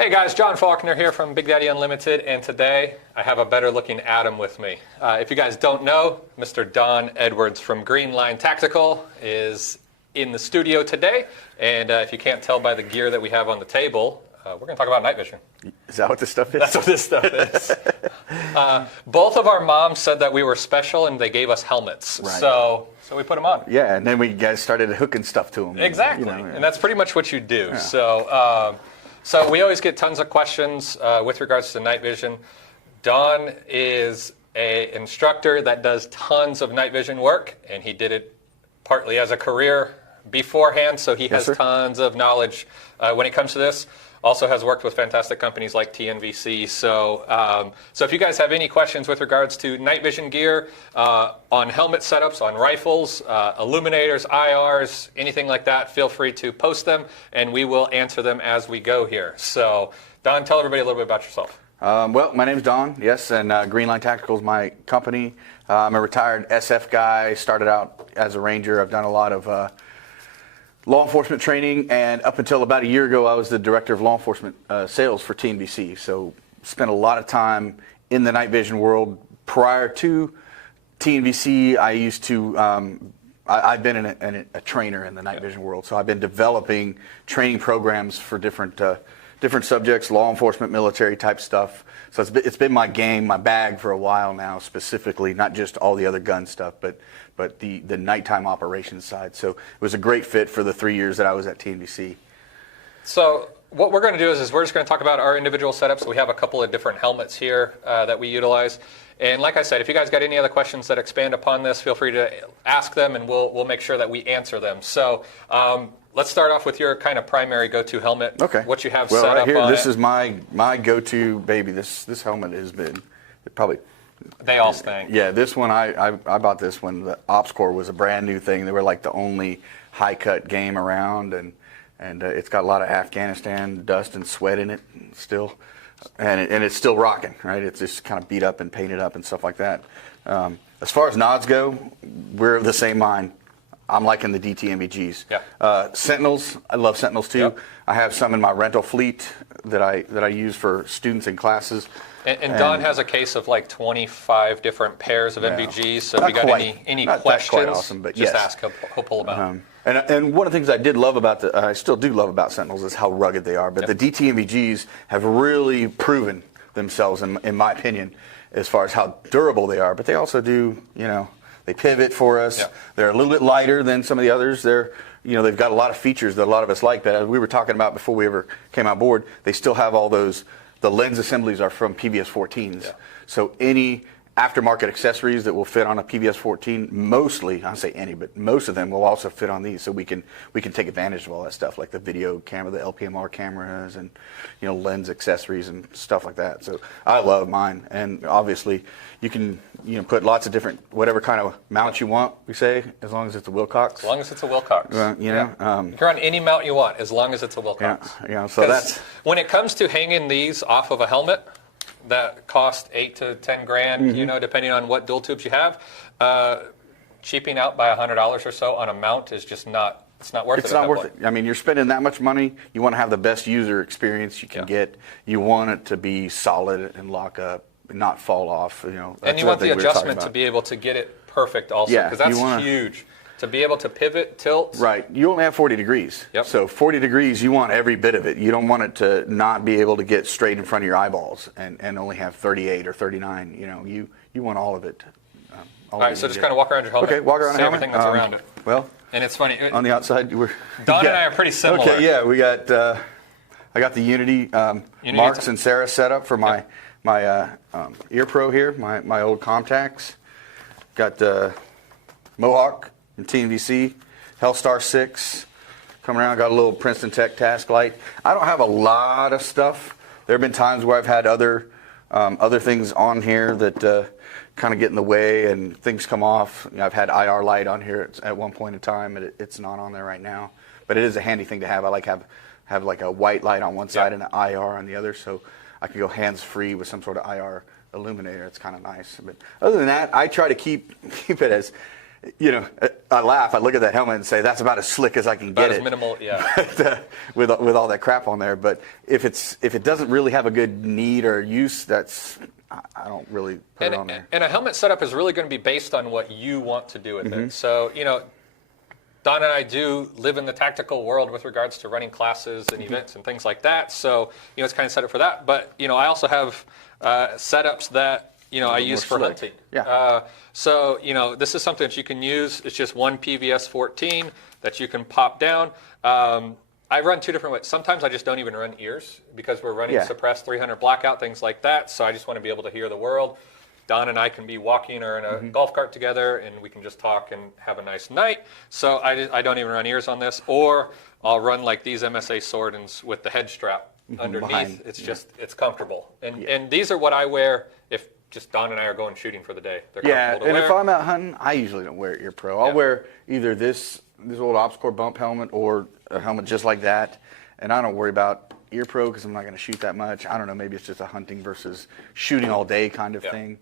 Hey guys, John Faulkner here from Big Daddy Unlimited, and today I have a better looking Adam with me. If you guys don't know, Mr. Don Edwards from Green Line Tactical is in the studio today, and if you can't tell by the gear that we have on the table, we're going to talk about night vision. Is that what this stuff is? That's what this stuff is. Both of our moms said that we were special, and they gave us helmets. Right. So we put them on. Yeah, and then we guys started hooking stuff to them. Exactly, You know, and that's pretty much what you do. Yeah. So we always get tons of questions with regards to night vision. Don is an instructor that does tons of night vision work, and he did it partly as a career beforehand, so he has tons of knowledge when it comes to this. Also has worked with fantastic companies like NVGs. So if you guys have any questions with regards to night vision gear, on helmet setups, on rifles, illuminators, IRs, anything like that, feel free to post them, and we will answer them as we go here. So, Don, tell everybody a little bit about yourself. Well, my name's Don, yes, and Green Line Tactical is my company. I'm a retired SF guy, started out as a Ranger. I've done a lot of law enforcement training, and up until about a year ago, I was the director of law enforcement sales for NVGs. So spent a lot of time in the night vision world. Prior to NVG, I used to, I've been a trainer in the night vision world. So I've been developing training programs for different subjects, law enforcement, military type stuff. So it's been my game, my bag for a while now, specifically, not just all the other gun stuff, but the nighttime operations side. So it was a great fit for the 3 years that I was at NVG. So what we're going to do is we're just going to talk about our individual setups. We have a couple of different helmets here that we utilize. And like I said, if you guys got any other questions that expand upon this, feel free to ask them, and we'll make sure that we answer them. So let's start off with your kind of primary go-to helmet. Okay. What you have set right up here, on this is my go-to baby. This helmet has been probably. They all stink. Yeah, this one I bought this when the Ops Corps was a brand new thing. They were like the only high-cut game around, and it's got a lot of Afghanistan dust and sweat in it still, and it's still rocking, right? It's just kind of beat up and painted up and stuff like that. As far as nods go, we're of the same mind. I'm liking the DT NVGs. Yeah. Sentinels, I love Sentinels too. Yep. I have some in my rental fleet that I use for students in classes. And Don has a case of like 25 different pairs of NVGs. So if you got any questions, awesome, but just ask. He'll pull them out. And one of the things I did love about I still do love about Sentinels is how rugged they are. But the DT NVGs have really proven themselves, in my opinion, as far as how durable they are. But they also do, they pivot for us. Yeah. They're a little bit lighter than some of the others. They've got a lot of features that a lot of us like. But as we were talking about before we ever came on board, they still have all those. The lens assemblies are from PBS 14s. Yeah. So any aftermarket accessories that will fit on a PBS 14, mostly, I don't say any, but most of them will also fit on these. So we can take advantage of all that stuff, like the video camera, the LPMR cameras, and lens accessories and stuff like that. So I love mine, and obviously you can put lots of different whatever kind of mount you want. We say as long as it's a Wilcox. As long as it's a Wilcox. You're on any mount you want, as long as it's a Wilcox. Yeah. So that's when it comes to hanging these off of a helmet that cost $8 to $10 grand, depending on what dual tubes you have. Cheaping out by $100 or so on a mount is just not. It's not worth it. It's not worth it. I mean, you're spending that much money. You want to have the best user experience you can get. You want it to be solid and lock up, and not fall off. And you want the adjustment to be able to get it perfect also, because that's huge. To be able to pivot, tilt. Right. You only have 40 degrees. Yep. So 40 degrees, you want every bit of it. You don't want it to not be able to get straight in front of your eyeballs and only have 38 or 39. You want all of it. All right, so just kind of walk around your helmet. Okay, walk around the helmet. Everything that's around it. Well, and it's funny. On the outside, Don and I are pretty similar. Okay, yeah, we got. I got the Unity Marks and Sarah set up for my Ear Pro here, my old contacts. Got Mohawk and TNVC, Hellstar 6. Coming around, got a little Princeton Tech task light. I don't have a lot of stuff. There have been times where I've had other things on here that kind of get in the way and things come off. I've had IR light on here at one point in time, and it's not on there right now. But it is a handy thing to have. I like have like a white light on one side and an IR on the other, so I can go hands-free with some sort of IR illuminator. It's kind of nice. But other than that, I try to keep it I laugh. I look at that helmet and say that's about as slick as I can get About as it. minimal, yeah. with all that crap on there. But if it doesn't really have a good need or use, I don't really put it on there. And a helmet setup is really going to be based on what you want to do with it. So, Don and I do live in the tactical world with regards to running classes and events and things like that. So, it's kind of set up for that. But, I also have setups that, I use for hunting. Yeah. So, this is something that you can use. It's just one PVS 14 that you can pop down. I run two different ways. Sometimes I just don't even run ears because we're running suppressed 300 blackout, things like that. So I just want to be able to hear the world. Don and I can be walking or in a golf cart together, and we can just talk and have a nice night. So I don't even run ears on this. Or I'll run like these MSA Swordens with the head strap underneath. Behind. It's comfortable. And these are what I wear if just Don and I are going shooting for the day. They're comfortable to wear. If I'm out hunting, I usually don't wear ear pro. I'll wear either this old OpsCore bump helmet or a helmet just like that, and I don't worry about ear pro because I'm not going to shoot that much. I don't know, maybe it's just a hunting versus shooting all day kind of thing.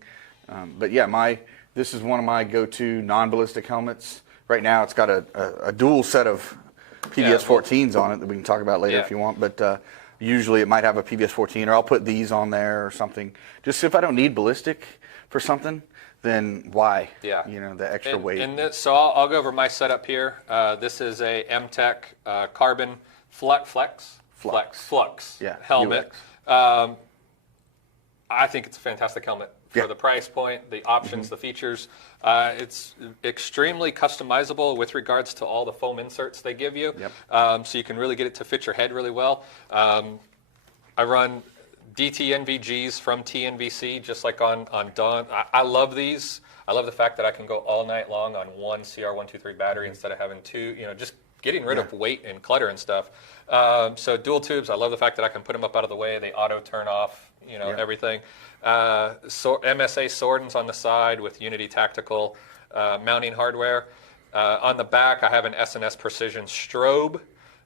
But yeah, this is one of my go-to non-ballistic helmets. Right now it's got a dual set of PVS 14s on it that we can talk about later if you want, but usually it might have a PVS 14, or I'll put these on there or something. Just if I don't need ballistic for something, then why? Yeah. The extra weight. So I'll go over my setup here. This is a M-Tech carbon flux helmet. I think it's a fantastic helmet for the price point, the options, the features. It's extremely customizable with regards to all the foam inserts they give you. So you can really get it to fit your head really well. I run DT NVGs from TNVC, just like on Don. I love these. I love the fact that I can go all night long on one CR123 battery instead of having two, just getting rid of weight and clutter and stuff. So dual tubes, I love the fact that I can put them up out of the way. They auto turn off, everything. MSA Swordens on the side with Unity Tactical mounting hardware. On the back, I have an S&S Precision strobe.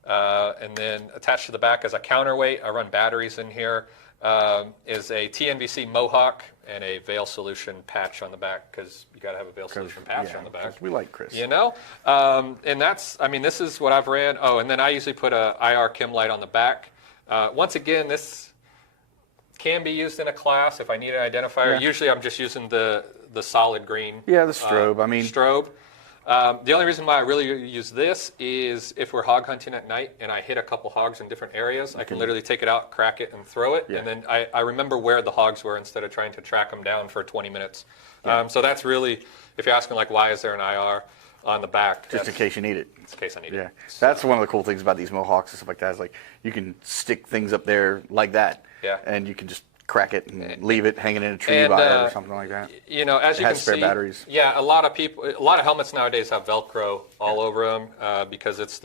And then attached to the back as a counterweight, I run batteries in here. Is a TNVC Mohawk and a Veil Solution patch on the back, because you got to have a Veil Solution patch on the back. We like Chris. And this is what I've ran. Oh, and then I usually put a IR Chem light on the back. Once again, this can be used in a class if I need an identifier. Usually I'm just using the solid green. Yeah, the strobe. Strobe. The only reason why I really use this is if we're hog hunting at night and I hit a couple hogs in different areas, I can literally take it out, crack it, and throw it. And then I remember where the hogs were instead of trying to track them down for 20 minutes. So that's really, if you're asking why is there an IR on the back? Just in case you need it. Just in case I need it. Yeah, that's one of the cool things about these Mohawks and stuff like that. Is like you can stick things up there like that. And you can just crack it and leave it hanging in a tree by it or something like that. As you can see, batteries. A lot of helmets nowadays have Velcro all over them because it's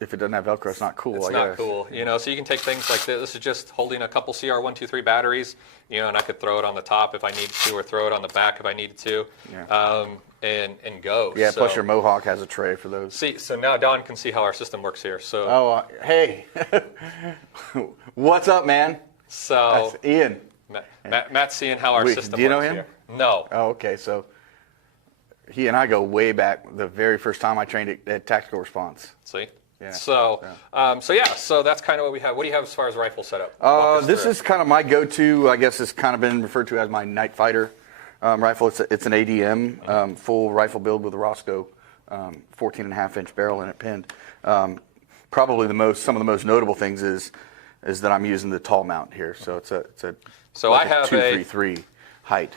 if it doesn't have Velcro, it's not cool. It's not cool. So you can take things like this. This is just holding a couple CR123 batteries, and I could throw it on the top if I needed to, or throw it on the back if I needed to, and go. Yeah. Plus your Mohawk has a tray for those. See, so now Don can see how our system works here. So. Hey, what's up, man? So. That's Ian. Matt's seeing how our system works. Do you know him? Here. No. Oh, okay. So he and I go way back. The very first time I trained at Tactical Response. See. Yeah. So that's kind of what we have. What do you have as far as rifle setup? This is kind of my go-to. I guess it's kind of been referred to as my night fighter rifle. It's an ADM full rifle build with a Roscoe 14.5-inch barrel in it pinned. Probably some of the most notable things is that I'm using the tall mount here. So it's a I have 233 height.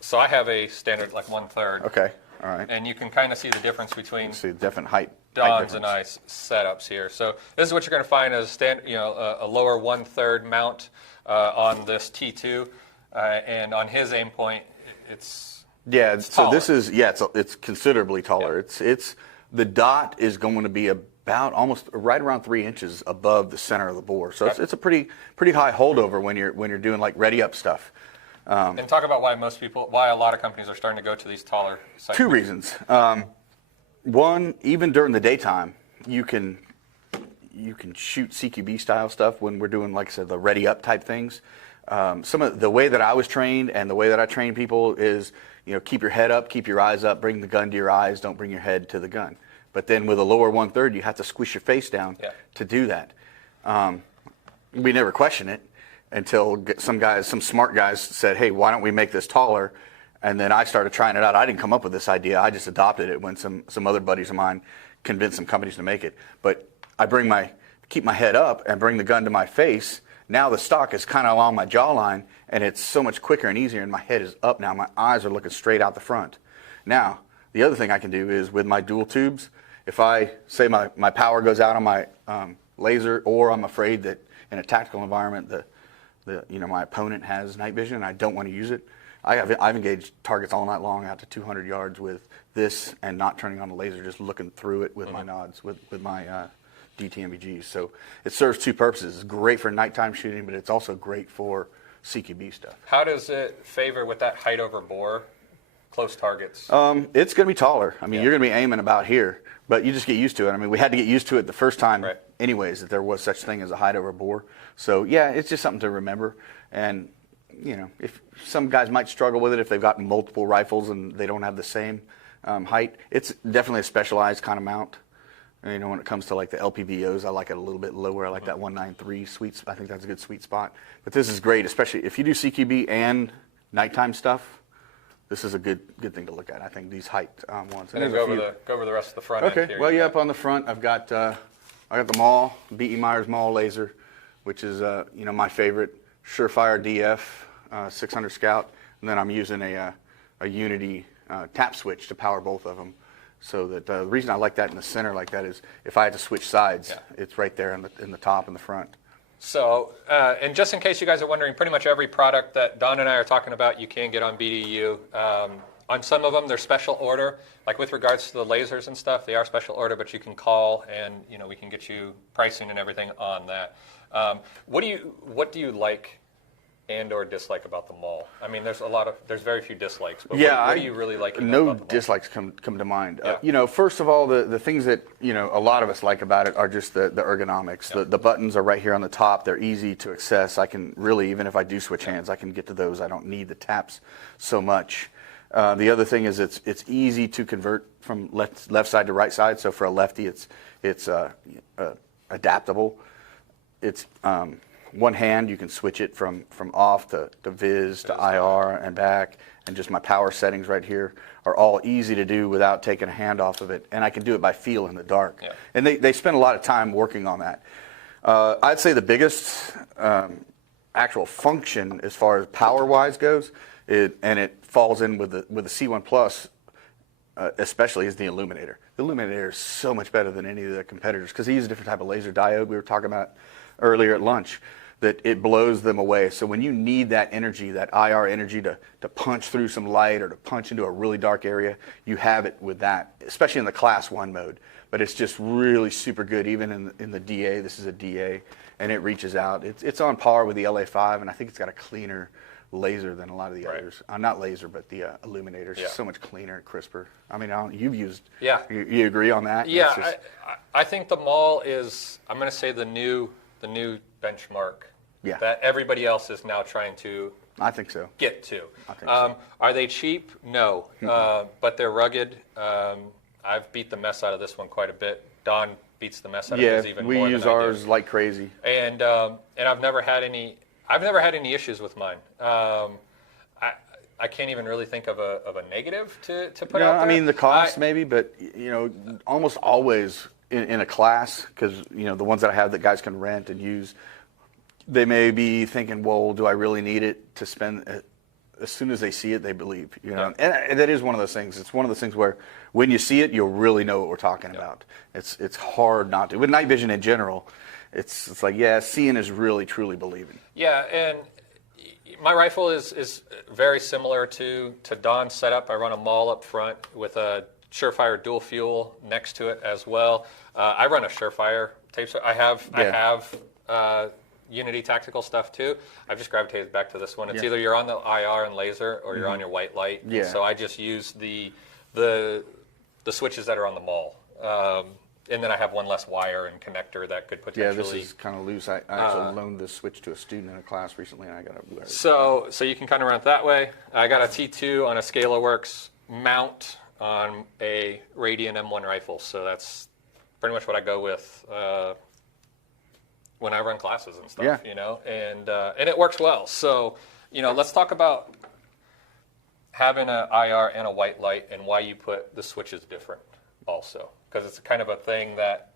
So I have a standard 1/3. Okay. All right. And you can kind of see the difference between see the different height. Don's and I's setups here. So this is what you're going to find as a lower 1/3 mount on this T2, and on his aim point, it's so this is it's considerably taller. It's the dot is going to be about almost right around 3 inches above the center of the bore. So it's a pretty high holdover when you're doing ready up stuff. And talk about why a lot of companies are starting to go to these taller sights. Two reasons. One, even during the daytime, you can shoot CQB style stuff when we're doing, like I said, the ready up type things. some of the way that I was trained and the way that I train people is, keep your head up, keep your eyes up, bring the gun to your eyes, don't bring your head to the gun. But then with a lower 1/3, you have to squish your face down to do that. We never question it until some smart guys said, hey, why don't we make this taller? And then I started trying it out. I didn't come up with this idea. I just adopted it when some other buddies of mine convinced some companies to make it. But I keep my head up and bring the gun to my face. Now the stock is kind of along my jawline, and it's so much quicker and easier, and my head is up now. My eyes are looking straight out the front. Now, the other thing I can do is with my dual tubes, if I say my power goes out on my laser, or I'm afraid that in a tactical environment my opponent has night vision and I don't want to use it, I've engaged targets all night long out to 200 yards with this and not turning on the laser, just looking through it with my nods, with my DT NVGs. So it serves two purposes. It's great for nighttime shooting, but it's also great for CQB stuff. How does it favor with that height over bore, close targets? It's going to be taller. I mean, you're going to be aiming about here, but you just get used to it. I mean, we had to get used to it the first time anyways, that there was such thing as a height over bore. So yeah, it's just something to remember. And if some guys might struggle with it if they've got multiple rifles and they don't have the same height, it's definitely a specialized kind of mount. When it comes to like the LPVOs, I like it a little bit lower. I like that 193 sweet. I think that's a good sweet spot. But this is great, especially if you do CQB and nighttime stuff. This is a good thing to look at. I think these height ones. And then go over the rest of the front. Okay. End here. Well, up on the front, I've got the Maul, B.E. Myers Maul laser, which is my favorite. Surefire DF 600 Scout, and then I'm using a Unity tap switch to power both of them. So that the reason I like that in the center like that is if I had to switch sides, it's right there in the top and the front. So, and just in case you guys are wondering, pretty much every product that Don and I are talking about, you can get on BDU. On some of them, they're special order. Like with regards to the lasers and stuff, they are special order, but you can call and we can get you pricing and everything on that. What do you like and or dislike about the Maul? I mean, there's very few dislikes, but what do you really like about the Maul? No dislikes come to mind. First of all, the things that a lot of us like about it are just the ergonomics. The buttons are right here on the top. They're easy to access. I can really, even if I do switch hands, I can get to those. I don't need the taps so much. The other thing is it's easy to convert from left side to right side. So for a lefty, it's adaptable. It's one hand, you can switch it from off to viz to IR and back, and just my power settings right here are all easy to do without taking a hand off of it, and I can do it by feel in the dark. And they spend a lot of time working on that. I'd say the biggest actual function as far as power-wise goes, and it falls in with the C1 Plus, especially, is the illuminator. The illuminator is so much better than any of the competitors because he uses a different type of laser diode we were talking about earlier at lunch, that it blows them away. So when you need that energy, that IR energy to punch through some light or to punch into a really dark area, you have it with that, especially in the Class 1 mode. But it's just really super good, even in the DA. This is a DA, and it reaches out. It's on par with the LA5, and I think it's got a cleaner laser than a lot of the others. Not laser, but the illuminator is so much cleaner and crisper. I mean, you've used. Yeah. You agree on that? Yeah, I think the Maul is, I'm going to say, the new benchmark that everybody else is now trying to get to. I think so. Are they cheap? No, but they're rugged. I've beat the mess out of this one quite a bit. Don beats the mess out of his even more. Yeah, we use ours like crazy. And I've never had any issues with mine. I can't even really think of a negative to put out there. I mean, the cost maybe, but almost always in a class, because the ones that I have that guys can rent and use, they may be thinking, well, do I really need it to spend? As soon as they see it, they believe. And that is one of those things. It's one of those things where when you see it, you'll really know what we're talking about. It's hard not to. With night vision in general, it's like, seeing is really truly believing. Yeah, and my rifle is very similar to Don's setup. I run a Maul up front with a Surefire dual fuel next to it as well. I run a Surefire tape. I have Unity tactical stuff too. I've just gravitated back to this one. It's either you're on the IR and laser or you're on your white light. So I just use the switches that are on the Maul. And then I have one less wire and connector that could Yeah, potentially. this is kind of loose. I actually loaned this switch to a student in a class recently, and I got a. So you can kind of run it that way. I got a T2 on a ScalaWorks mount on a Radian M1 rifle. So that's pretty much what I go with when I run classes and stuff. Yeah. You know, and it works well. So let's talk about having an IR and a white light and why you put the switches different also. Because it's kind of a thing that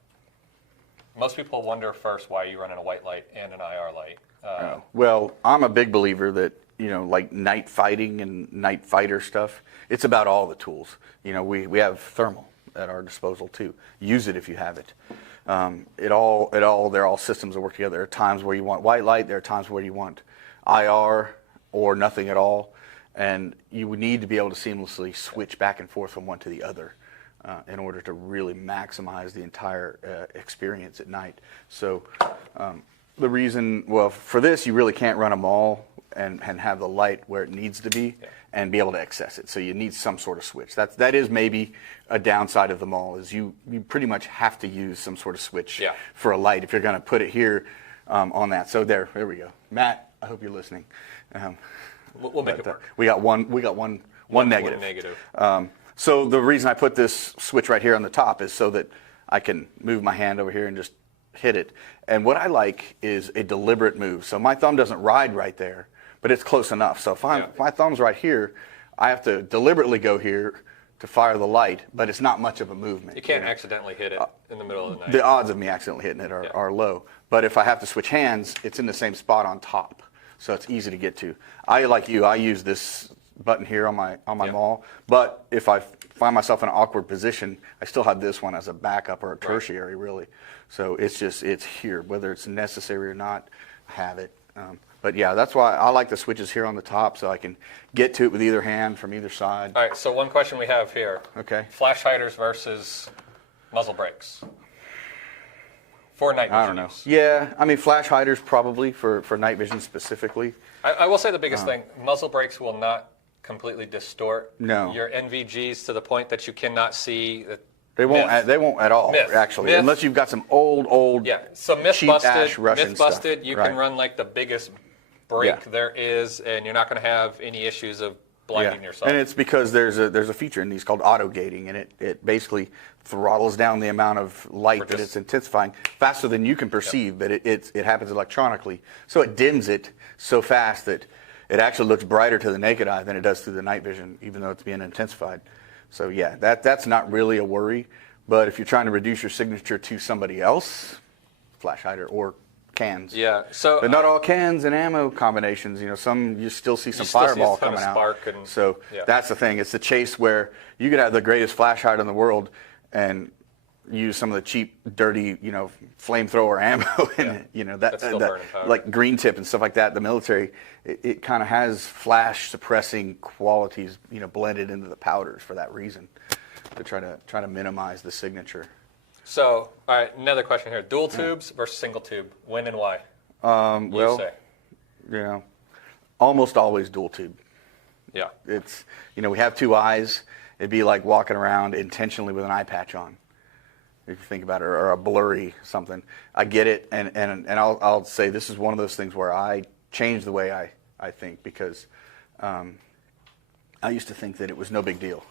most people wonder first why you're running a white light and an IR light. Well, I'm a big believer that, like night fighting and night fighter stuff, it's about all the tools. We have thermal at our disposal too. Use it if you have it. They're all systems that work together. There are times where you want white light. There are times where you want IR or nothing at all. And you would need to be able to seamlessly switch back and forth from one to the other in order to really maximize the entire experience at night. So the reason, for this, you really can't run them all and have the light where it needs to be and be able to access it. So you need some sort of switch. That is maybe a downside of them all, is you pretty much have to use some sort of switch for a light if you're going to put it here on that. So there we go. Matt, I hope you're listening. We'll make it work. We got one negative. One negative. So the reason I put this switch right here on the top is so that I can move my hand over here and just hit it. And what I like is a deliberate move. So my thumb doesn't ride right there, but it's close enough. So if my thumb's right here, I have to deliberately go here to fire the light, but it's not much of a movement. You can't accidentally hit it in the middle of the night. The odds of me accidentally hitting it are low. But if I have to switch hands, it's in the same spot on top. So it's easy to get to. I use this button here on my maul, but if I find myself in an awkward position, I still have this one as a backup or a tertiary, really. So it's here, whether it's necessary or not, I have it. But yeah, that's why I like the switches here on the top, so I can get to it with either hand from either side. All right, so one question we have here. Okay. Flash hiders versus muzzle brakes. For night vision I don't know. use. Yeah, I mean, flash hiders probably for night vision specifically. I will say the biggest thing, muzzle brakes will not completely distort No. your NVGs to the point that you cannot see. They won't. They won't at all, actually, unless you've got some old. Yeah. So myth cheap busted. ash Russian Myth busted. stuff. You Right. can run like the biggest brake there is, and you're not going to have any issues of blinding yourself. And it's because there's a feature in these called auto gating, and it basically throttles down the amount of light that it's intensifying faster than you can perceive, but it happens electronically. So it dims it so fast that it actually looks brighter to the naked eye than it does through the night vision, even though it's being intensified. So yeah, that's not really a worry. But if you're trying to reduce your signature to somebody else, flash hider or cans. Yeah. So but not all cans and ammo combinations. You still see some still see a fireball ton of coming out. spark and- So that's the thing. It's the chase where you could have the greatest flash hider in the world and use some of the cheap, dirty, flamethrower ammo, and That's still burning powder. like green tip and stuff like that. The military, it kind of has flash suppressing qualities, blended into the powders for that reason, to try to minimize the signature. So, all right, another question here: dual tubes versus single tube. When and why? Well, say. Almost always dual tube. Yeah. It's we have two eyes. It'd be like walking around intentionally with an eye patch on, if you think about it, or a blurry something. I get it, and I'll say this is one of those things where I changed the way I think, because I used to think that it was no big deal,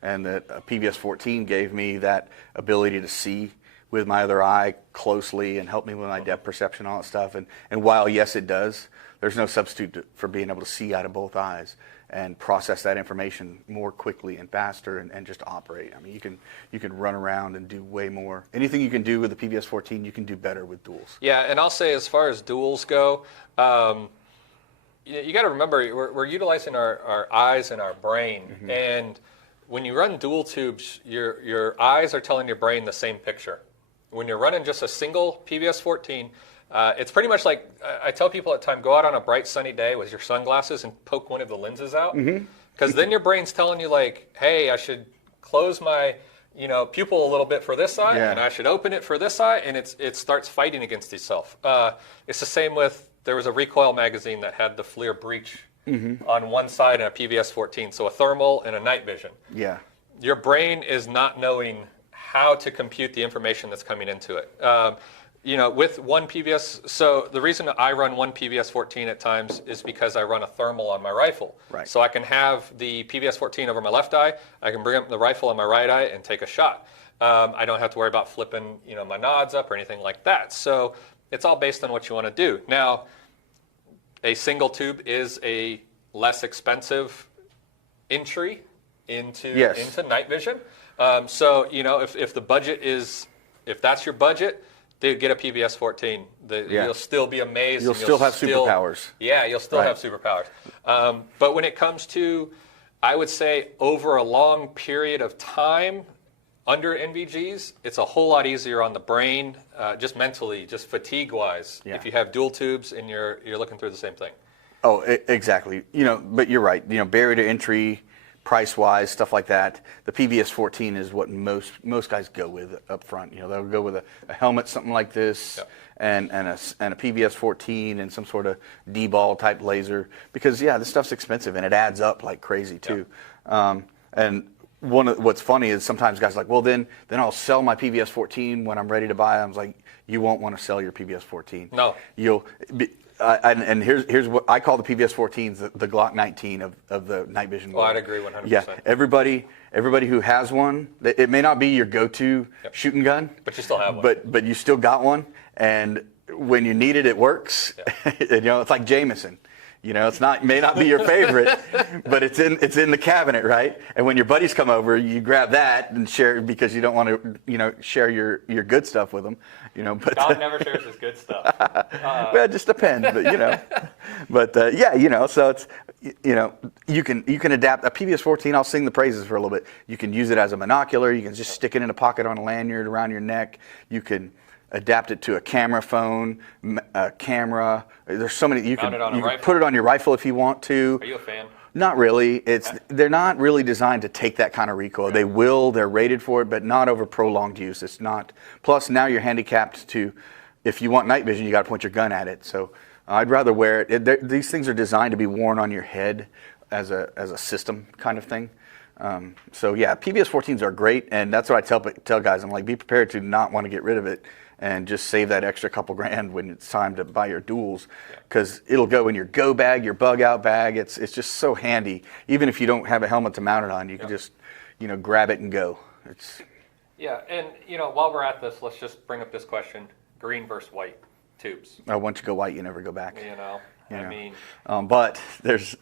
and that a PVS 14 gave me that ability to see with my other eye closely and help me with my depth perception and all that stuff. And while yes, it does, there's no substitute for being able to see out of both eyes and process that information more quickly and faster and just operate. I mean, you can run around and do way more. Anything you can do with the PVS 14, you can do better with duals. Yeah, and I'll say as far as duals go, you got to remember we're utilizing our eyes and our brain, and when you run dual tubes, your eyes are telling your brain the same picture. When you're running just a single PVS 14, it's pretty much like I tell people at the time, go out on a bright sunny day with your sunglasses and poke one of the lenses out, because then your brain's telling you like, hey, I should close my pupil a little bit for this eye, and I should open it for this eye, and it starts fighting against itself. It's the same with, there was a Recoil magazine that had the FLIR breach on one side in a PVS 14, so a thermal and a night vision. Yeah. Your brain is not knowing how to compute the information that's coming into it. With one PVS, so the reason I run one PVS-14 at times is because I run a thermal on my rifle. Right. So I can have the PVS-14 over my left eye, I can bring up the rifle on my right eye and take a shot. I don't have to worry about flipping, my nods up or anything like that. So it's all based on what you want to do. Now, a single tube is a less expensive entry into night vision. So if the budget is, if that's your budget, dude, get a PVS-14. You'll still be amazed. You'll still have superpowers. Yeah, you'll still have superpowers. But when it comes to, I would say, over a long period of time under NVGs, it's a whole lot easier on the brain, just mentally, just fatigue-wise, if you have dual tubes and you're looking through the same thing. Oh, exactly. But you're right. Barrier to entry, price-wise, stuff like that. The PVS-14 is what most guys go with up front. They'll go with a helmet, something like this, and a PVS-14 and some sort of D-ball type laser, because this stuff's expensive and it adds up like crazy too. And what's funny is sometimes guys are like, well, then I'll sell my PVS-14 when I'm ready to buy it. I was like, you won't want to sell your PVS-14. No. And here's what I call the PVS-14s, the Glock 19 of the night vision world. I'd agree 100%. Yeah, everybody who has one, it may not be your go-to shooting gun, but you still have one. But you still got one, and when you need it, it works. It's like Jameson. May not be your favorite, but it's in the cabinet, right? And when your buddies come over, you grab that and share, because you don't want to, share your good stuff with them, But Don never shares his good stuff. Well, it just depends, but so it's you can adapt a PVS-14. I'll sing the praises for a little bit. You can use it as a binocular. You can just stick it in a pocket on a lanyard around your neck. You can adapt it to a camera phone, a camera. There's so many. You can put it on your rifle if you want to. Are you a fan? Not really. They're not really designed to take that kind of recoil. They will. They're rated for it, but not over prolonged use. It's not. Plus, now you're handicapped to, if you want night vision, you got to point your gun at it. So I'd rather wear it. These things are designed to be worn on your head as a system kind of thing. So yeah, PVS-14s are great, and that's what I tell guys. I'm like, be prepared to not want to get rid of it, and just save that extra couple grand when it's time to buy your duals, because it'll go in your go bag, your bug out bag. It's just so handy. Even if you don't have a helmet to mount it on, you can just grab it and go. And while we're at this, let's just bring up this question: green versus white tubes. Once you go white, you never go back. I mean, but let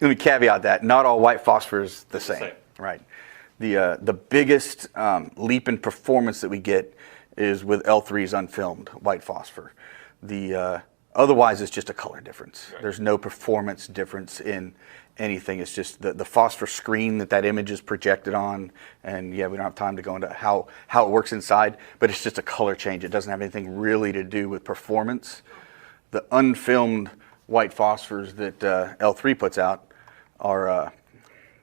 me caveat that not all white phosphor is the same. Right? The biggest leap in performance that we get is with L3's unfilmed white phosphor. Otherwise, it's just a color difference. Right. There's no performance difference in anything. It's just the phosphor screen that image is projected on, and we don't have time to go into how it works inside, but it's just a color change. It doesn't have anything really to do with performance. The unfilmed white phosphors that L3 puts out are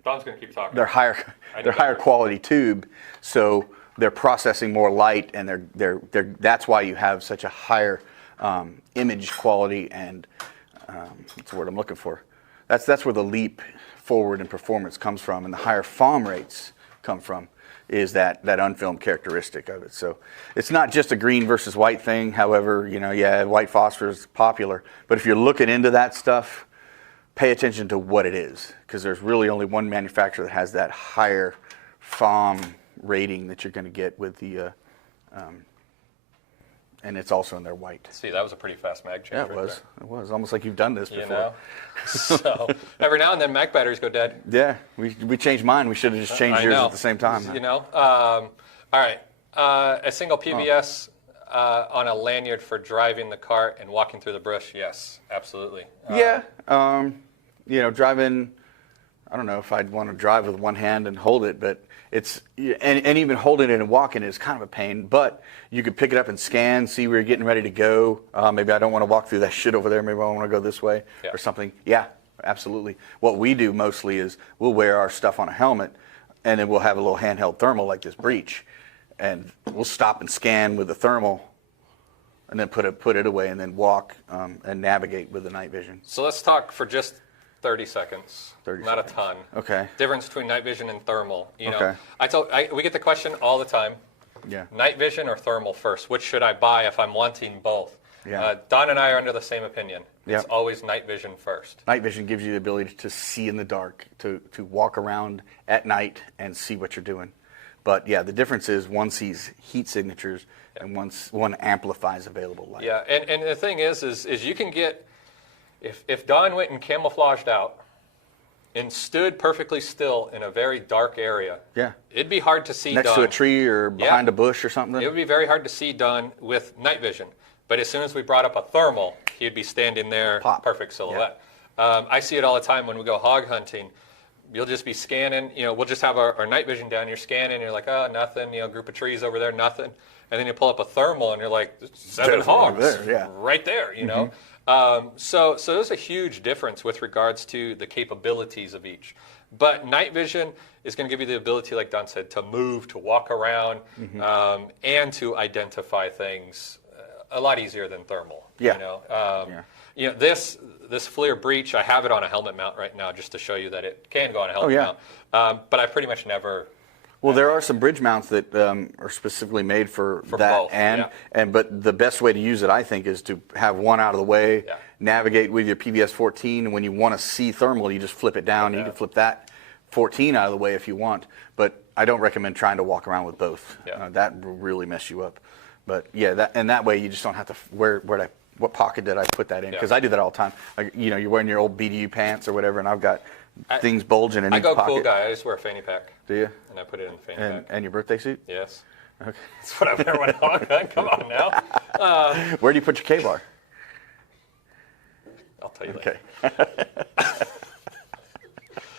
Don's going to keep talking. They're higher quality tube, so they're processing more light, and that's why you have such a higher image quality, and what's the word I'm looking for? That's where the leap forward in performance comes from, and the higher FOM rates come from, is that unfilmed characteristic of it. So it's not just a green versus white thing. However, white phosphor is popular, but if you're looking into that stuff, pay attention to what it is, because there's really only one manufacturer that has that higher FOM rating that you're going to get with the, and it's also in their white. See, that was a pretty fast mag change. Yeah, it was almost like you've done this before. So every now and then, mag batteries go dead. Yeah, we changed mine. We should have just changed yours at the same time. All right, a single PVS on a lanyard for driving the cart and walking through the bush. Yes, absolutely. Driving. I don't know if I'd want to drive with one hand and hold it, but it's and even holding it and walking is kind of a pain. But you could pick it up and scan, see where you're getting ready to go. Maybe I don't want to walk through that shit over there. Maybe I want to go this way or something. Yeah, absolutely. What we do mostly is we'll wear our stuff on a helmet, and then we'll have a little handheld thermal like this breech, and we'll stop and scan with the thermal, and then put it away, and then walk and navigate with the night vision. So let's talk for just 30 seconds. 30 Not seconds. A ton. Okay. Difference between night vision and thermal. Okay. We get the question all the time. Yeah. Night vision or thermal first? Which should I buy if I'm wanting both? Yeah. Don and I are under the same opinion. It's Yep. always night vision first. Night vision gives you the ability to see in the dark, to walk around at night and see what you're doing. But yeah, the difference is one sees heat signatures and one amplifies available light. Yeah, and the thing is you can get, if Don went and camouflaged out and stood perfectly still in a very dark area, Yeah. it'd be hard to see Next Don. to a tree or behind a bush or something. It would be very hard to see Don with night vision. But as soon as we brought up a thermal, he'd be standing there, Pop. perfect silhouette. Yeah. I see it all the time when we go hog hunting. You'll just be scanning, we'll just have our night vision down, you're scanning, and you're like, oh, nothing, group of trees over there, nothing. And then you pull up a thermal, and you're like, 7 hogs there, yeah. right there, know. So there's a huge difference with regards to the capabilities of each. But night vision is going to give you the ability, like Don said, to move, to walk around, and to identify things a lot easier than thermal. Yeah. This FLIR breach, I have it on a helmet mount right now just to show you that it can go on a helmet mount. But I pretty much never. Well, there are some bridge mounts that are specifically made for that, both, but the best way to use it, I think, is to have one out of the way, navigate with your PVS-14, and when you want to see thermal, you just flip it down. You can flip that 14 out of the way if you want, but I don't recommend trying to walk around with both. That will really mess you up. But yeah, that way you just don't have to what pocket did I put that in? Because I do that all the time. You're wearing your old BDU pants or whatever, and I've got things bulging in each pocket. I go cool guy. I just wear a fanny pack. Do you? And I put it in the fanny pack. And your birthday suit? Yes. Okay. That's what I wear when I hog hunt. Come on now. Where do you put your K-bar? I'll tell you later.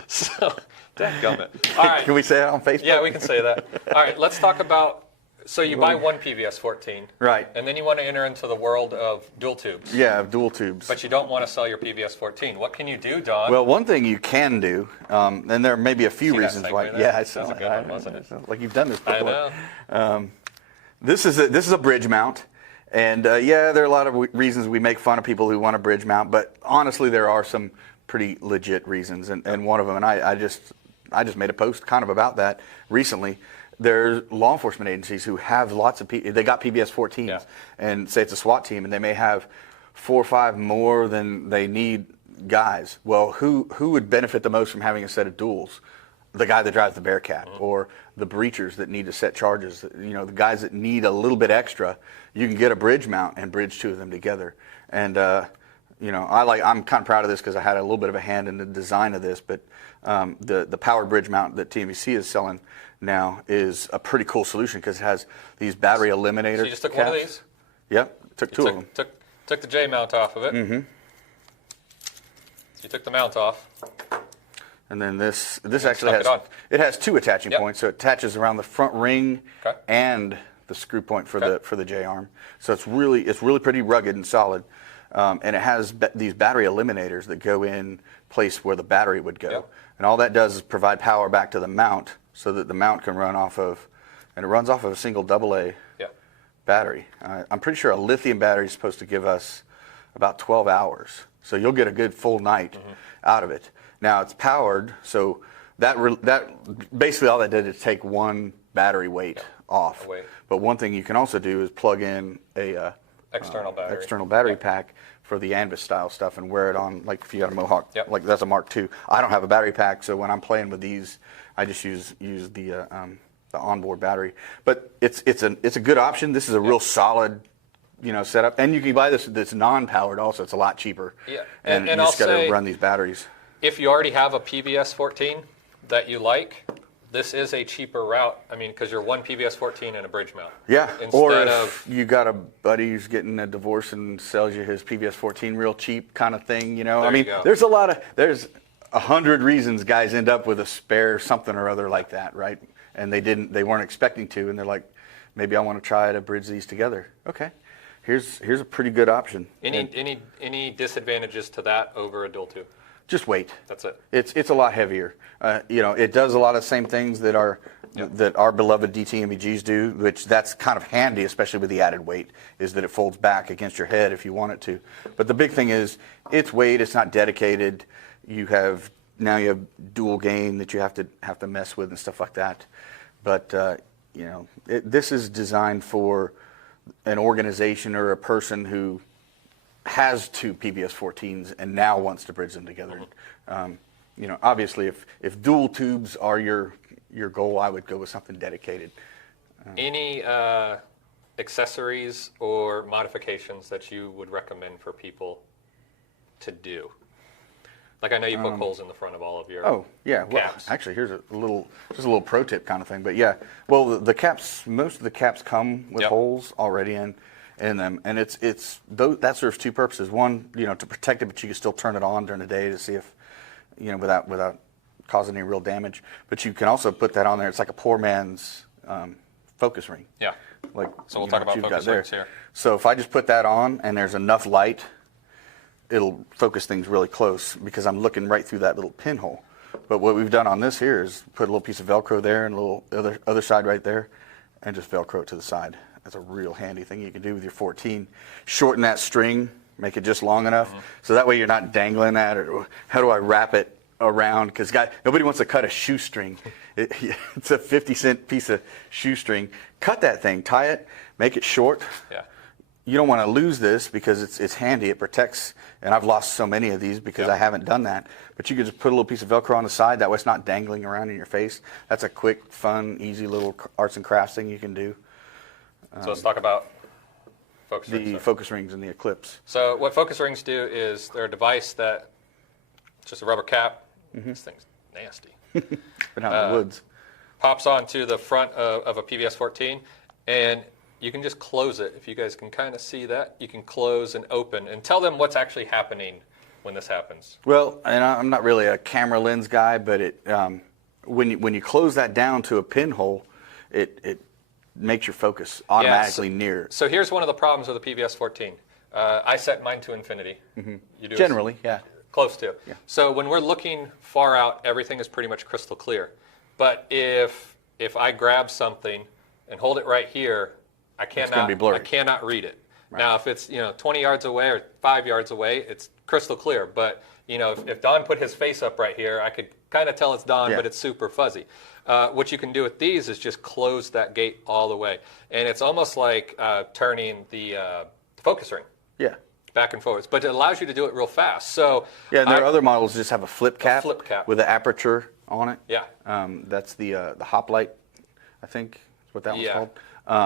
So, dadgummit. All right. Can we say that on Facebook? Yeah, we can say that. All right, let's talk about. So you buy one PVS-14, right? And then you want to enter into the world of dual tubes. Yeah, dual tubes. But you don't want to sell your PVS-14. What can you do, Don? Well, one thing you can do, and there may be a few reasons why. Yeah, it sounds like a good one, wasn't it? Like you've done this before. I know. This is a bridge mount, and there are a lot of reasons we make fun of people who want a bridge mount, but honestly, there are some pretty legit reasons, and one of them, and I just made a post kind of about that recently. There's law enforcement agencies who have lots of they got PVS-14s and say it's a SWAT team, and they may have 4 or 5 more than they need guys. Well, who would benefit the most from having a set of duals? The guy that drives the Bearcat, or the breachers that need to set charges. The guys that need a little bit extra. You can get a bridge mount and bridge 2 of them together. And I'm kind of proud of this because I had a little bit of a hand in the design of this. But the powered bridge mount that TMVC is selling now is a pretty cool solution because it has these battery eliminator. So you just took one of these? Yep, took 2 of them. Took the J mount off of it. Mm-hmm. You took the mount off. And then this actually has 2 attaching points, so it attaches around the front ring and the screw point for the J arm. So it's really pretty rugged and solid, and it has these battery eliminators that go in place where the battery would go, and all that does is provide power back to the mount so that the mount can run off of, and it runs off of a single AA battery. I'm pretty sure a lithium battery is supposed to give us about 12 hours, so you'll get a good full night out of it. Now it's powered, so that basically all that did is take one battery weight off. But one thing you can also do is plug in a external battery pack for the Anvis style stuff and wear it on, like if you got a Mohawk, like that's a Mark II. I don't have a battery pack, so when I'm playing with these, I just use the onboard battery. But it's a good option. This is a real solid setup, and you can buy this non-powered also. It's a lot cheaper. Yeah, and you just got to run these batteries. If you already have a PVS-14 that you like, this is a cheaper route. I mean, because you're one PVS-14 and a bridge mount. Yeah, or if you got a buddy who's getting a divorce and sells you his PVS-14 real cheap kind of thing, there's 100 reasons guys end up with a spare something or other like that, right? And they weren't expecting to, and they're like, maybe I want to try to bridge these together. Okay, here's a pretty good option. Any disadvantages to that over a dual tube? Just weight. That's it. It's a lot heavier. It does a lot of the same things that our beloved DT NVGs do, which that's kind of handy, especially with the added weight, is that it folds back against your head if you want it to. But the big thing is it's weight. It's not dedicated. You have dual gain that you have to mess with and stuff like that. But this is designed for an organization or a person who has two PVS-14s and now wants to bridge them together. Obviously, if dual tubes are your goal, I would go with something dedicated. Any accessories or modifications that you would recommend for people to do? Like I know you poke holes in the front of all of your caps. Well, actually, here's just a little pro tip kind of thing. But yeah, well, the caps, most of the caps come with holes already in them, and that serves two purposes. One, to protect it, but you can still turn it on during the day to see if, without causing any real damage. But you can also put that on there. It's like a poor man's focus ring. Yeah. So we'll talk about focus rings here. So if I just put that on and there's enough light, it'll focus things really close because I'm looking right through that little pinhole. But what we've done on this here is put a little piece of Velcro there and a little other side right there, and just Velcro it to the side. That's a real handy thing you can do with your 14. Shorten that string, make it just long enough, so that way you're not dangling that, or how do I wrap it around? Because nobody wants to cut a shoestring. It's a 50-cent piece of shoestring. Cut that thing, tie it, make it short. Yeah. You don't want to lose this because it's handy. It protects, and I've lost so many of these because I haven't done that. But you can just put a little piece of Velcro on the side. That way it's not dangling around in your face. That's a quick, fun, easy little arts and crafts thing you can do. So let's talk about focus rings. The focus rings and the Eclipse. So what focus rings do is they're a device that, it's just a rubber cap. This thing's nasty. Been out in the woods. Pops onto the front of a PVS-14, and you can just close it. If you guys can kind of see that, you can close and open and tell them what's actually happening when this happens. Well, and I'm not really a camera lens guy, but when you close that down to a pinhole, it makes your focus automatically near. So here's one of the problems with the PVS-14. I set mine to infinity. You do Generally, yeah. Close to. Yeah. So when we're looking far out, everything is pretty much crystal clear. But if I grab something and hold it right here, It's gonna be blurry. I cannot read it. Right. Now, if it's 20 yards away or 5 yards away, it's crystal clear. But if Don put his face up right here, I could kind of tell it's Don, but it's super fuzzy. What you can do with these is just close that gate all the way, and it's almost like turning the focus ring. Yeah. Back and forwards, but it allows you to do it real fast. So yeah, and there are other models that just have a flip cap with an aperture on it. Yeah. That's the Hoplite, I think is what that one's called.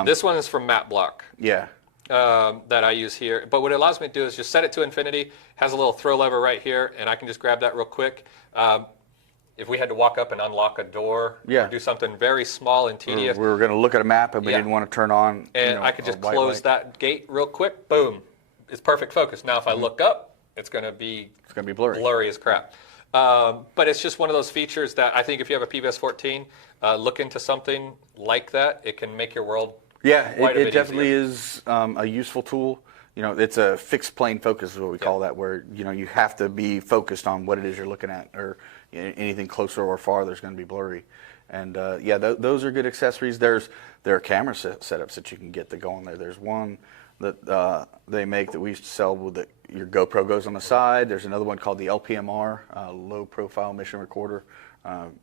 This one is from Matte Block. Yeah. That I use here. But what it allows me to do is just set it to infinity, has a little throw lever right here, and I can just grab that real quick. If we had to walk up and unlock a door or do something very small and tedious. We were going to look at a map and we didn't want to turn on. And I could just close that gate real quick, boom. It's perfect focus. Now if I look up, it's going to be blurry as crap. But it's just one of those features that I think if you have a PVS-14, look into something like that. It can make your world it definitely is a useful tool. It's a fixed plane focus is what we call that, where you have to be focused on what it is you're looking at, or anything closer or farther is going to be blurry. And those are good accessories. There are camera setups that you can get that go on there. There's one that they make that we used to sell that your GoPro goes on the side. There's another one called the LPMR, low profile mission recorder.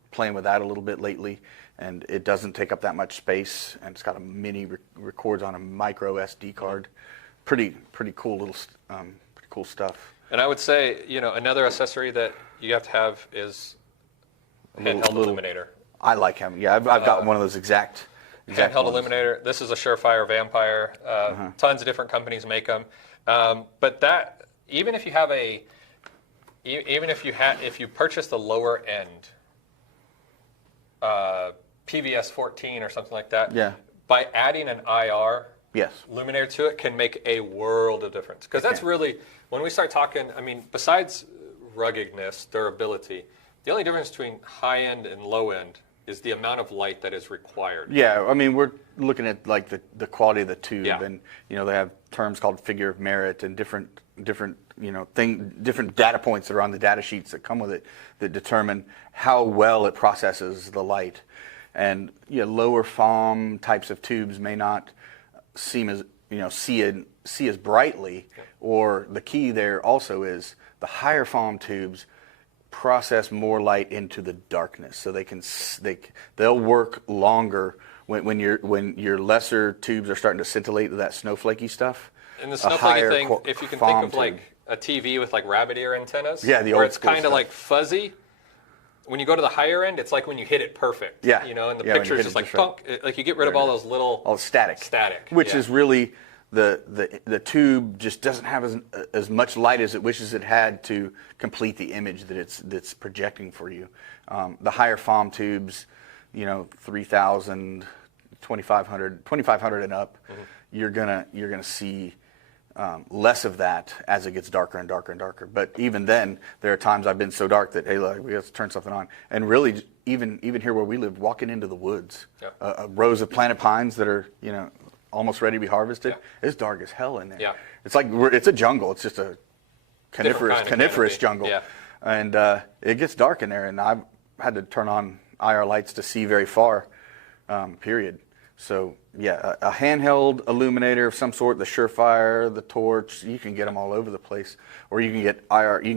Playing with that a little bit lately, and it doesn't take up that much space, and it's got a mini records on a micro SD card. Pretty cool little pretty cool stuff. And I would say another accessory that you have to have is a handheld illuminator. I like having I've got one of those exact handheld ones. Illuminator. This is a Surefire Vampire. Tons of different companies make them. But that even if you purchase the lower end PVS-14 or something like that, by adding an IR illuminator to it can make a world of difference. Because that's really, when we start talking, besides ruggedness, durability, the only difference between high end and low end is the amount of light that is required. Yeah, we're looking at like the quality of the tube, and they have terms called figure of merit and different different data points that are on the data sheets that come with it that determine how well it processes the light. And lower FOM types of tubes may not seem as see as brightly, or the key there also is the higher FOM tubes process more light into the darkness, so they'll work longer when your lesser tubes are starting to scintillate with that snowflakey stuff. And the snowflakey thing, if you can think of like a TV with like rabbit ear antennas, yeah, the where old it's kind of like fuzzy. When you go to the higher end, it's like when you hit it perfect. Yeah. You know, and the picture is just like punk. Like you get rid of all those little all static. Which is really the tube just doesn't have as much light as it wishes it had to complete the image that's projecting for you. The higher FOM tubes, 3,000, 2,500 and up, you're gonna see less of that as it gets darker and darker and darker. But even then, there are times I've been so dark that, hey, look, we have to turn something on. And really, even here where we live, walking into the woods, rows of planted pines that are almost ready to be harvested, it's dark as hell in there. Yeah. It's like it's a jungle. It's just a coniferous jungle. Yeah. And it gets dark in there, and I've had to turn on IR lights to see very far, period. So, yeah, a handheld illuminator of some sort, the Surefire, the torch, you can get them all over the place. Or you can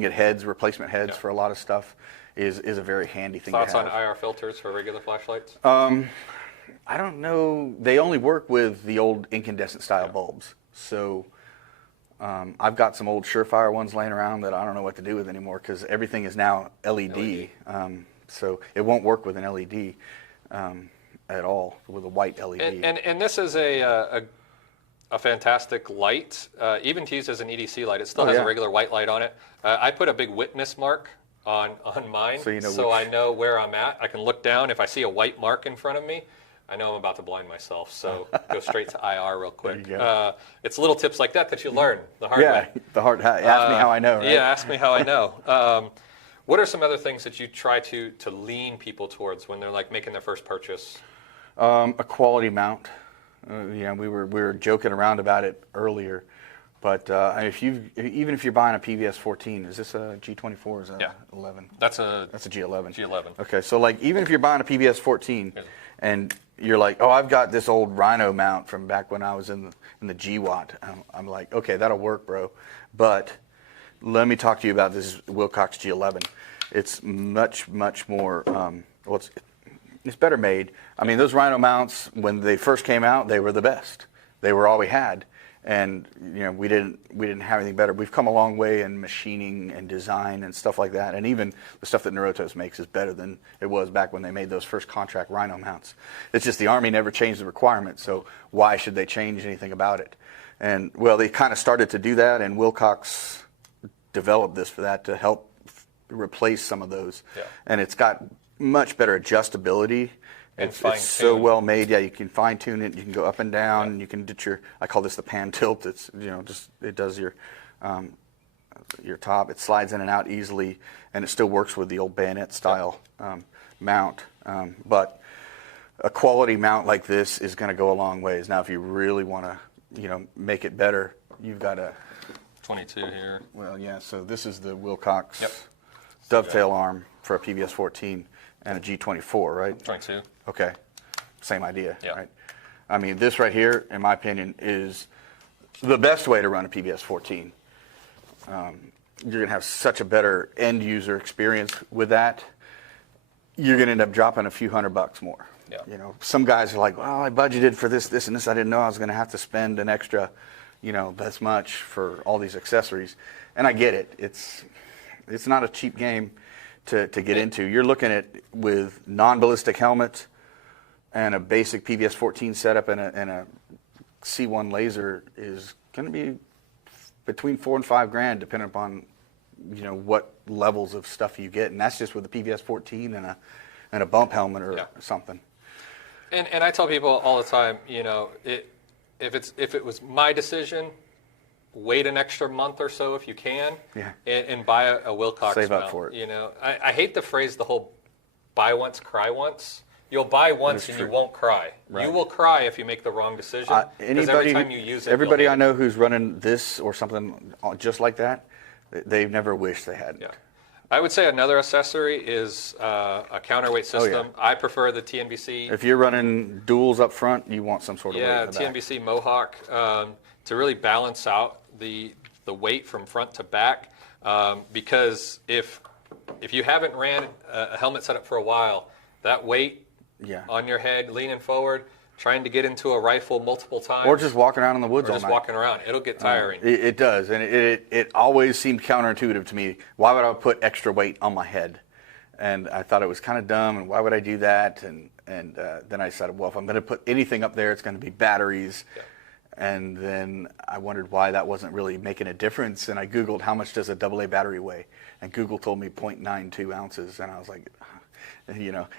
get heads, replacement heads for a lot of stuff, is a very handy thing to have. Thoughts on IR filters for regular flashlights? I don't know. They only work with the old incandescent style bulbs. So I've got some old Surefire ones laying around that I don't know what to do with anymore because everything is now LED. So it won't work with an LED. At all with a white LED. And this is a fantastic light. Even to use as an EDC light, it still has a regular white light on it. I put a big witness mark on mine, so I know where I'm at. I can look down. If I see a white mark in front of me, I know I'm about to blind myself. So go straight to IR real quick. It's little tips like that you learn the hard way. The hard. Ask me how I know. Right? Yeah, ask me how I know. What are some other things that you try to lean people towards when they're like making their first purchase? A quality mount. We were joking around about it earlier, but even if you're buying a PVS 14, is this a G24 or is that 11? That's a G11. G11. Okay, so like even if you're buying a PVS 14, and you're like, oh, I've got this old Rhino mount from back when I was in the GWatt. I'm like, okay, that'll work, bro. But let me talk to you about this Wilcox G11. It's much more. It's better made. I mean, those Rhino mounts, when they first came out, they were the best. They were all we had, and we didn't have anything better. We've come a long way in machining and design and stuff like that, and even the stuff that Neurotos makes is better than it was back when they made those first contract Rhino mounts. It's just the Army never changed the requirements, so why should they change anything about it? And well, they kind of started to do that, and Wilcox developed this for that to help replace some of those, and it's got much better adjustability. It's so well made. Yeah, you can fine tune it. You can go up and down. You can do I call this the pan tilt. It's it does your top. It slides in and out easily, and it still works with the old bayonet style mount. But a quality mount like this is going to go a long ways. Now, if you really want to make it better, you've got a 22 here. Well, yeah. So this is the Wilcox dovetail arm for a PVS 14. And a G24, right? 22. Okay. Same idea, right? I mean, this right here, in my opinion, is the best way to run a PVS 14. You're going to have such a better end user experience with that. You're going to end up dropping a few $100 more. Yeah. Some guys are like, well, I budgeted for this, and this. I didn't know I was going to have to spend an extra, this much for all these accessories. And I get it. It's not a cheap game to get into. You're looking at with non-ballistic helmet and a basic PVS 14 setup and a C1 laser is going to be between $4,000 and $5,000 depending upon what levels of stuff you get, and that's just with a PVS 14 and a bump helmet or something. And I tell people all the time, if it was my decision, wait an extra month or so if you can, and buy a Wilcox Save mount. Up for it. I hate the phrase, the whole buy once, cry once. You'll buy once and you won't cry. Right. You will cry if you make the wrong decision. Because every time you use it, everybody I know who's running this or something just like that, they've never wished they hadn't. Yeah. I would say another accessory is a counterweight system. I prefer the TNBC. If you're running duals up front, you want some sort of weight in the back. TNBC Mohawk to really balance out the weight from front to back, because if you haven't ran a helmet setup for a while, that weight on your head leaning forward, trying to get into a rifle multiple times. Or just walking around in the woods all night. Just walking around. It'll get tiring. It does, and it always seemed counterintuitive to me. Why would I put extra weight on my head? And I thought it was kind of dumb, and why would I do that? And then I decided, well, if I'm going to put anything up there, it's going to be batteries. Yeah. And then I wondered why that wasn't really making a difference. And I Googled how much does a AA battery weigh, and Google told me 0.92 ounces, and I was like,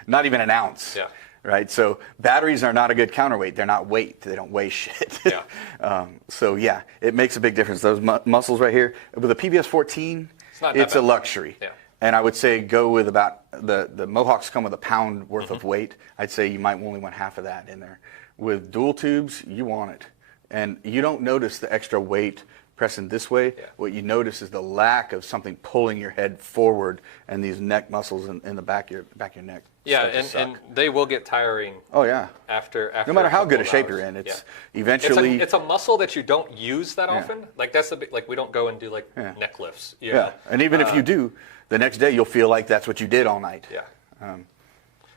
not even an ounce. Yeah. Right. So batteries are not a good counterweight. They're not weight. They don't weigh shit. Yeah. So yeah, it makes a big difference. Those muscles right here with a PBS 14, it's a luxury. Yeah. And I would say go with about the Mohawks come with a pound worth of weight. I'd say you might only want half of that in there. With dual tubes, you want it, and you don't notice the extra weight pressing this way. Yeah. What you notice is the lack of something pulling your head forward, and these neck muscles in the back of your neck. Yeah, and they will get tiring. Oh yeah. After no matter how good a shape you're in, it's eventually it's a muscle that you don't use that often. Like that's the like we don't go and do like neck lifts. You know? And even if you do, the next day you'll feel like that's what you did all night. Yeah.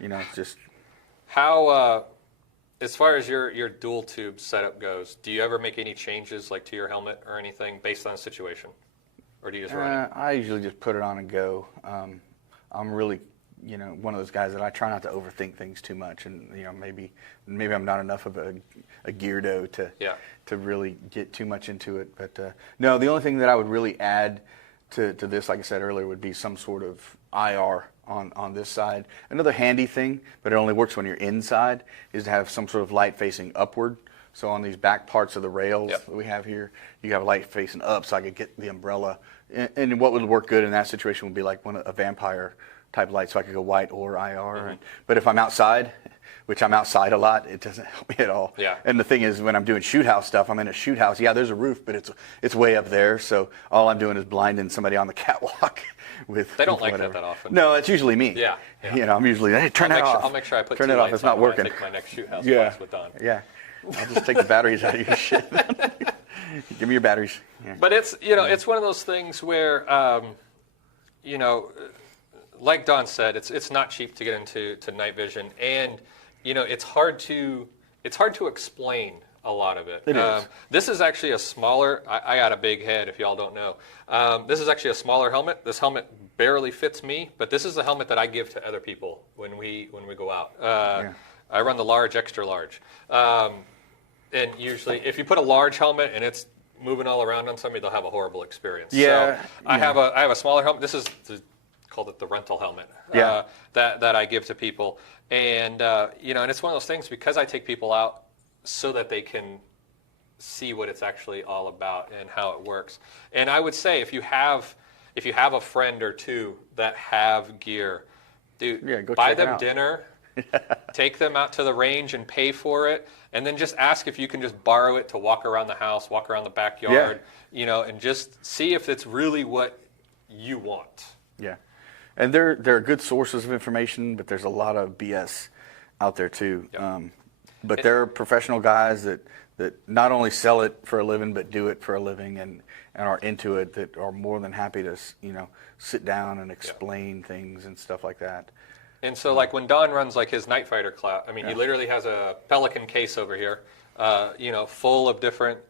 It's just how. As far as your dual tube setup goes, do you ever make any changes like to your helmet or anything based on the situation, or do you just run it? I usually just put it on and go. I'm really, one of those guys that I try not to overthink things too much, and maybe I'm not enough of a geardo to really get too much into it. But no, the only thing that I would really add to this, like I said earlier, would be some sort of IR on this side. Another handy thing, but it only works when you're inside, is to have some sort of light facing upward. So on these back parts of the rails that we have here, you have light facing up, so I could get the umbrella. And what would work good in that situation would be like a vampire type light, so I could go white or IR. But if I'm outside, which I'm outside a lot, it doesn't help me at all. Yeah. And the thing is, when I'm doing shoot house stuff, I'm in a shoot house. Yeah, there's a roof, but it's way up there. So all I'm doing is blinding somebody on the catwalk with. They don't like whatever. that often. No, it's usually me. Yeah. I'm usually, hey, turn that off. I'll make sure I put turn two it off. lights It's not on when working. I take my next shoot house class with Don. Yeah. I'll just take the batteries out of your shit. Give me your batteries. Yeah. But it's it's one of those things where like Don said, it's not cheap to get into night vision, and it's hard to explain a lot of it. It is. This is actually a smaller. I got a big head, if y'all don't know. This is actually a smaller helmet. This helmet barely fits me, but this is the helmet that I give to other people when we go out. I run the large, extra large, and usually if you put a large helmet and it's moving all around on somebody, they'll have a horrible experience. Yeah. So I have a smaller helmet. This is called it the rental helmet. That I give to people, and and it's one of those things because I take people out so that they can see what it's actually all about and how it works. And I would say if you have a friend or two that have gear, dude, go buy check it them out. dinner. Take them out to the range and pay for it, and then just ask if you can just borrow it to walk around the house, walk around the backyard, and just see if it's really what you want. Yeah, and they're good sources of information, but there's a lot of BS out there too. Yep. But they're professional guys that not only sell it for a living, but do it for a living and are into it, that are more than happy to sit down and explain things and stuff like that. And so, like when Don runs like his Night Fighter class, I mean, he literally has a Pelican case over here, full of different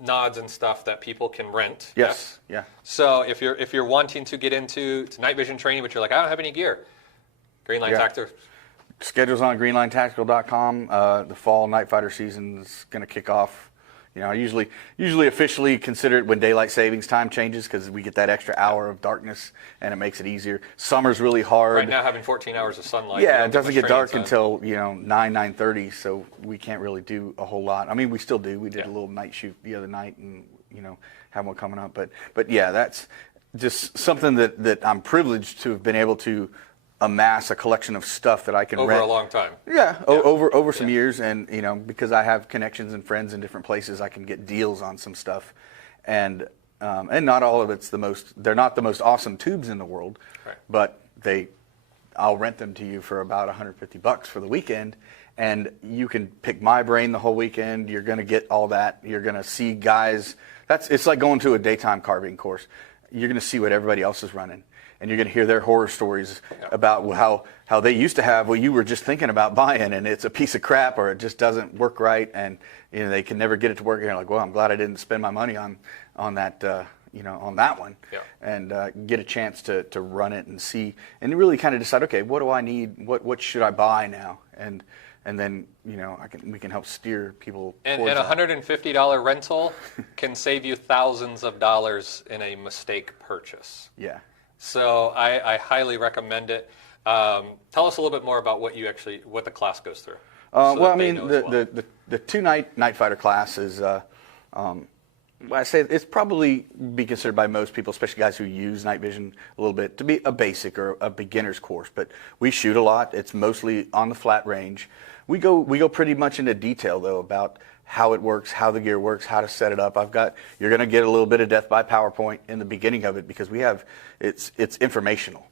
nods and stuff that people can rent. Yes. Yeah. So if you're wanting to get into night vision training, but you're like, I don't have any gear, Greenline Tactical. Schedules on greenlinetactical.com. The fall Night Fighter season is going to kick off. I usually officially consider it when daylight savings time changes, because we get that extra hour of darkness and it makes it easier. Summer's really hard. Right now, having 14 hours of sunlight. Yeah, it doesn't get dark until 9:30, so we can't really do a whole lot. I mean, we still do. We did a little night shoot the other night, and have one coming up. But yeah, that's just something that I'm privileged to have been able to amass a collection of stuff that I can over rent. a long time. Over some years, and because I have connections and friends in different places, I can get deals on some stuff, and not all of it's they're not the most awesome tubes in the world, right. But I'll rent them to you for about $150 for the weekend, and you can pick my brain the whole weekend. You're going to get all that. You're going to see guys. It's like going to a daytime carving course. you're going to see what everybody else is running. And you're going to hear their horror stories about how they used to have what you were just thinking about buying, and it's a piece of crap, or it just doesn't work right, and they can never get it to work. And you're like, well, I'm glad I didn't spend my money on that on that one, and get a chance to run it and see, and really kind of decide, okay, what do I need? What should I buy now? And then we can help steer people. And a $150 rental can save you thousands of dollars in a mistake purchase. Yeah. So I highly recommend it. Tell us a little bit more about what the class goes through. The 2-night fighter class is, I say it's probably be considered by most people, especially guys who use night vision a little bit, to be a basic or a beginner's course. But we shoot a lot. It's mostly on the flat range. We go pretty much into detail though about how it works, how the gear works, how to set it up. You're going to get a little bit of death by PowerPoint in the beginning of it because it's informational.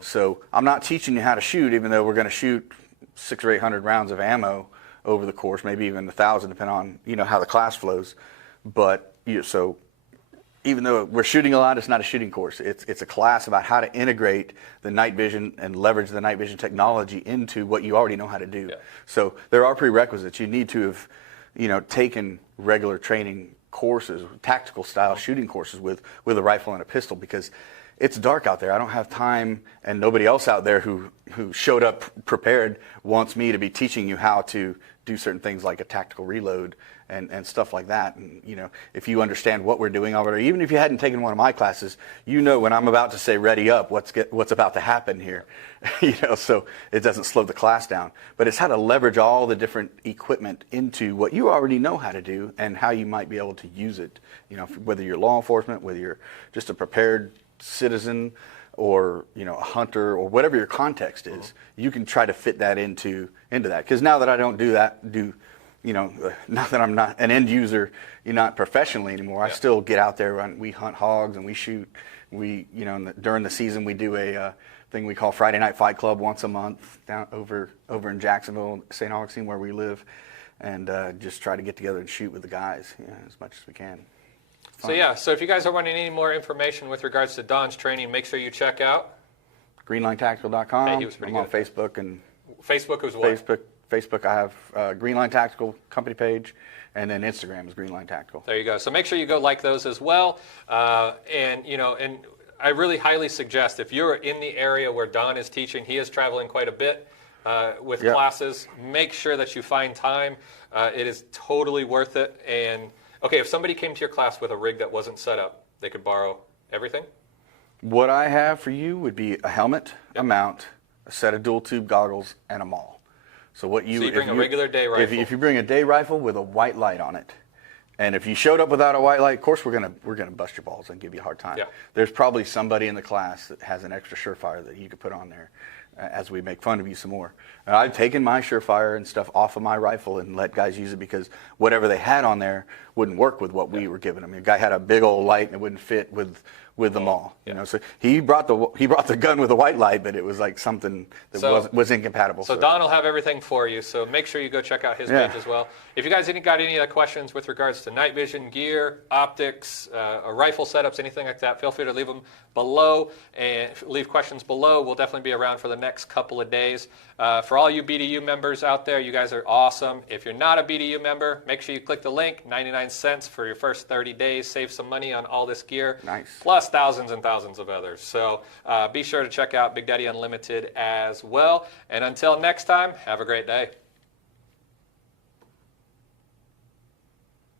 So I'm not teaching you how to shoot, even though we're going to shoot 600 or 800 rounds of ammo over the course, maybe even 1,000, depending on how the class flows. But so even though we're shooting a lot, it's not a shooting course. It's a class about how to integrate the night vision and leverage the night vision technology into what you already know how to do. Yeah. So there are prerequisites. You need to have taken regular training courses, tactical style shooting courses with a rifle and a pistol, because it's dark out there. I don't have time, and nobody else out there who showed up prepared wants me to be teaching you how to do certain things like a tactical reload and stuff like that. And if you understand what we're doing already, even if you hadn't taken one of my classes, when I'm about to say ready up, what's about to happen here, so it doesn't slow the class down. But it's how to leverage all the different equipment into what you already know how to do and how you might be able to use it. Whether you're law enforcement, whether you're just a prepared citizen, or a hunter, or whatever your context is, you can try to fit that into that. Because now that I don't not that I'm not an end user, not professionally anymore. I still get out there and we hunt hogs and we shoot. During the season we do a thing we call Friday Night Fight Club once a month down over in Jacksonville, St. Augustine, where we live, and just try to get together and shoot with the guys as much as we can. So if you guys are wanting any more information with regards to Don's training, make sure you check out greenlinetactical.com. Hey, he was pretty I'm good on Facebook and Facebook as well. Facebook, I have Greenline Tactical company page, and then Instagram is Greenline Tactical. There you go. So make sure you go like those as well. And I really highly suggest, if you're in the area where Don is teaching, he is traveling quite a bit with classes. Make sure that you find time. It is totally worth it. And okay, if somebody came to your class with a rig that wasn't set up, they could borrow everything? What I have for you would be a helmet, a mount, a set of dual tube goggles, and a maul. So you bring a regular day rifle. If you bring a day rifle with a white light on it, and if you showed up without a white light, of course we're gonna bust your balls and give you a hard time. Yeah. There's probably somebody in the class that has an extra Surefire that you could put on there, as we make fun of you some more. I've taken my Surefire and stuff off of my rifle and let guys use it because whatever they had on there wouldn't work with what we were giving them. The guy had a big old light and it wouldn't fit with them all. So he brought the gun with a white light, but it was like something that was incompatible. So Don will have everything for you. So make sure you go check out his page as well. If you guys got any other questions with regards to night vision, gear, optics, rifle setups, anything like that, feel free to leave them below and leave questions below. We'll definitely be around for the next couple of days. For all you BDU members out there, you guys are awesome. If you're not a BDU member, make sure you click the link, 99 cents for your first 30 days. Save some money on all this gear. Nice. Plus thousands and thousands of others. So be sure to check out Big Daddy Unlimited as well. And until next time, have a great day.